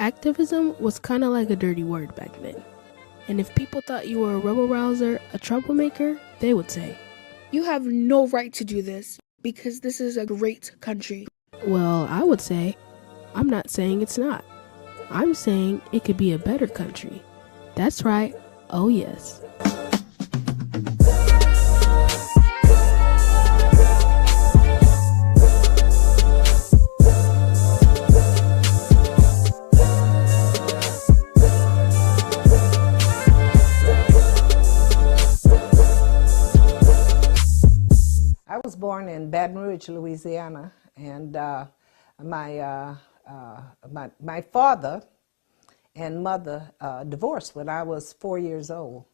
Activism was kind of like a dirty word back then. And if people thought you were a rebel rouser, a troublemaker, they would say, "You have no right to do this because this is a great country." well, I would say, I'm not saying it's not. I'm saying it could be a better country. That's right. Oh, yes. I was born in Baton Rouge, Louisiana, and my father and mother divorced when I was 4 years old.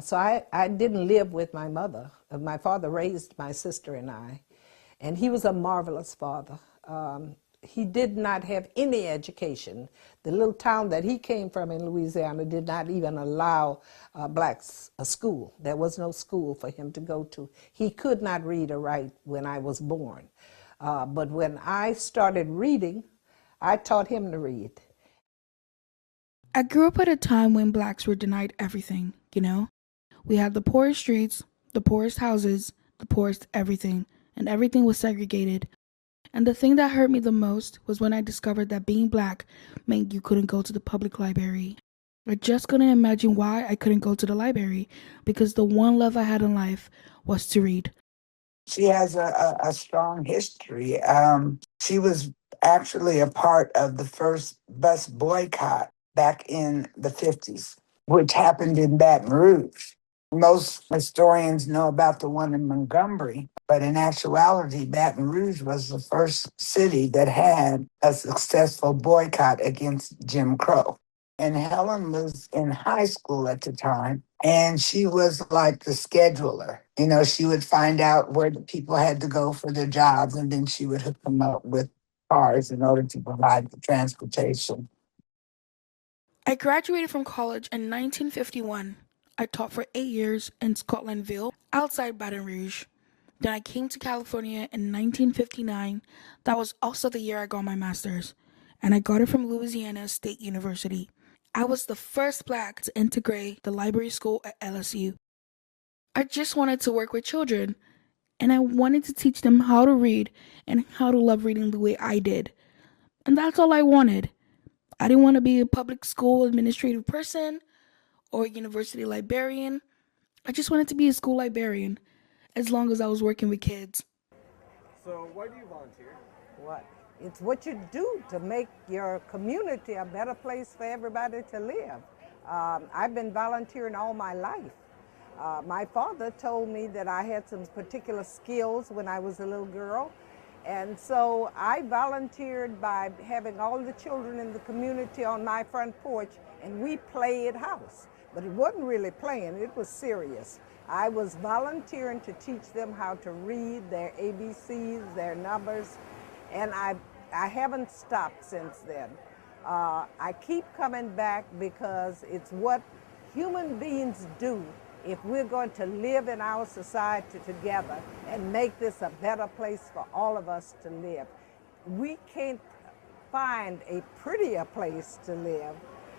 So I didn't live with my mother. My father raised my sister and I, and he was a marvelous father. He did not have any education. The little town that he came from in Louisiana did not even allow blacks a school. There was no school for him to go to. He could not read or write when I was born. But when I started reading, I taught him to read. I grew up at a time when blacks were denied everything, you know? We had the poorest streets, the poorest houses, the poorest everything, and everything was segregated. And the thing that hurt me the most was when I discovered that being black meant you couldn't go to the public library. I just couldn't imagine why I couldn't go to the library, because the one love I had in life was to read. She has a strong history. She was actually a part of the first bus boycott back in the 50s, which happened in Baton Rouge. Most historians know about the one in Montgomery, but in actuality, Baton Rouge was the first city that had a successful boycott against Jim Crow. And Helen was in high school at the time, and she was like the scheduler. You know, she would find out where the people had to go for their jobs, and then she would hook them up with cars in order to provide the transportation. I graduated from college in 1951. I taught for 8 years in Scotlandville, outside Baton Rouge. Then I came to California in 1959. That was also the year I got my master's, and I got it from Louisiana State University. I was the first black to integrate the library school at LSU. I just wanted to work with children, and I wanted to teach them how to read and how to love reading the way I did. And that's all I wanted. I didn't want to be a public school administrative person or a university librarian. I just wanted to be a school librarian, as long as I was working with kids. So why do you volunteer? What? It's what you do to make your community a better place for everybody to live. I've been volunteering all my life. My father told me that I had some particular skills when I was a little girl, and so I volunteered by having all the children in the community on my front porch, and we played house. But it wasn't really playing, it was serious. I was volunteering to teach them how to read their ABCs, their numbers, and I haven't stopped since then. I keep coming back because it's what human beings do if we're going to live in our society together and make this a better place for all of us to live. We can't find a prettier place to live,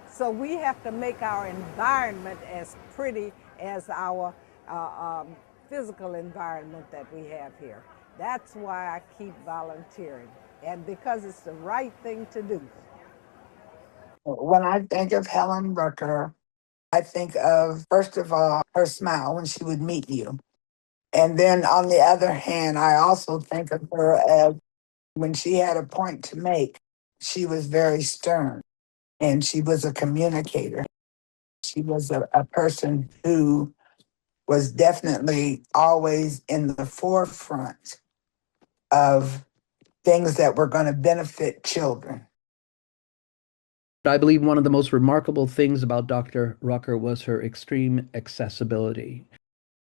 so we have to make our environment as pretty as our physical environment that we have here. That's why I keep volunteering, and because it's the right thing to do. When I think of Helen Rucker, I think of, first of all, her smile when she would meet you. And then on the other hand, I also think of her as when she had a point to make, she was very stern and she was a communicator. She was a person who was definitely always in the forefront of things that were going to benefit children. I believe one of the most remarkable things about Dr. Rucker was her extreme accessibility.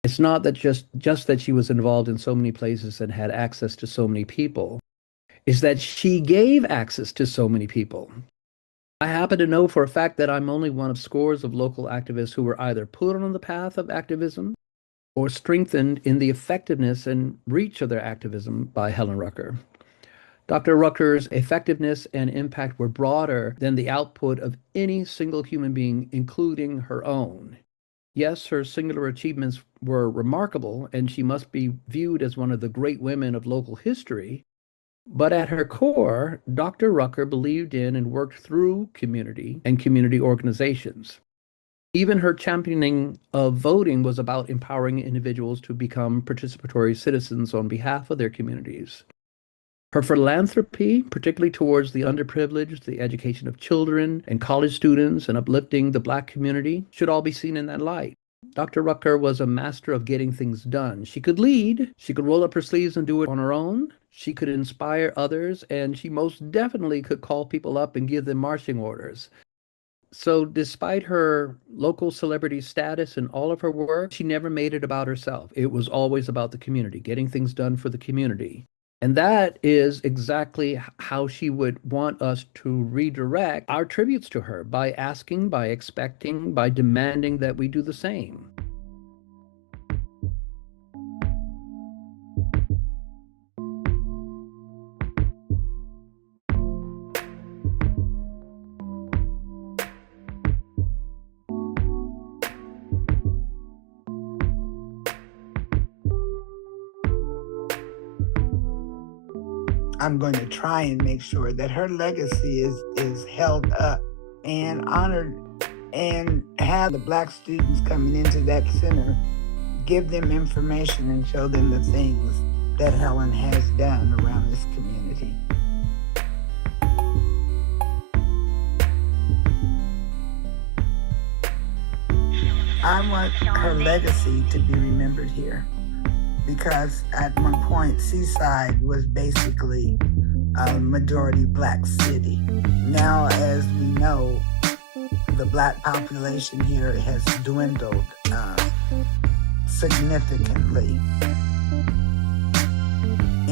It's not that just that she was involved in so many places and had access to so many people. It's that she gave access to so many people. I happen to know for a fact that I'm only one of scores of local activists who were either put on the path of activism or strengthened in the effectiveness and reach of their activism by Helen Rucker. Dr. Rucker's effectiveness and impact were broader than the output of any single human being, including her own. Yes, her singular achievements were remarkable, and she must be viewed as one of the great women of local history. But at her core, Dr. Rucker believed in and worked through community and community organizations. Even her championing of voting was about empowering individuals to become participatory citizens on behalf of their communities. Her philanthropy, particularly towards the underprivileged, the education of children and college students, and uplifting the Black community, should all be seen in that light. Dr. Rucker was a master of getting things done. She could lead, she could roll up her sleeves and do it on her own, she could inspire others, and she most definitely could call people up and give them marching orders. So despite her local celebrity status and all of her work, she never made it about herself. It was always about the community, getting things done for the community. And that is exactly how she would want us to redirect our tributes to her, by asking, by expecting, by demanding that we do the same. I'm going to try and make sure that her legacy is held up and honored, and have the Black students coming into that center give them information and show them the things that Helen has done around this community. I want her legacy to be remembered here, because at one point, Seaside was basically a majority Black city. Now, as we know, the Black population here has dwindled significantly.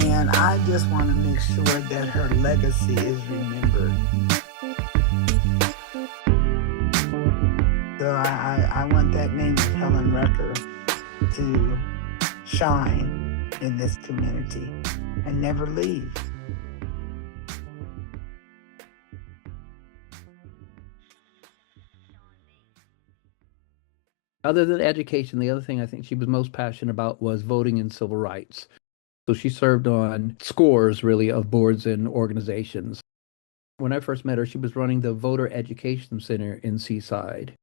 And I just want to make sure that her legacy is remembered. So I want that name of Helen Rucker to shine in this community and never leave. Other than education, the other thing I think she was most passionate about was voting and civil rights. So she served on scores, really, of boards and organizations. When I first met her, she was running the Voter Education Center in Seaside.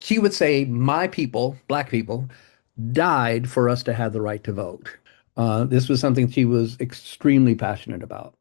She would say, my people, Black people, died for us to have the right to vote. This was something she was extremely passionate about.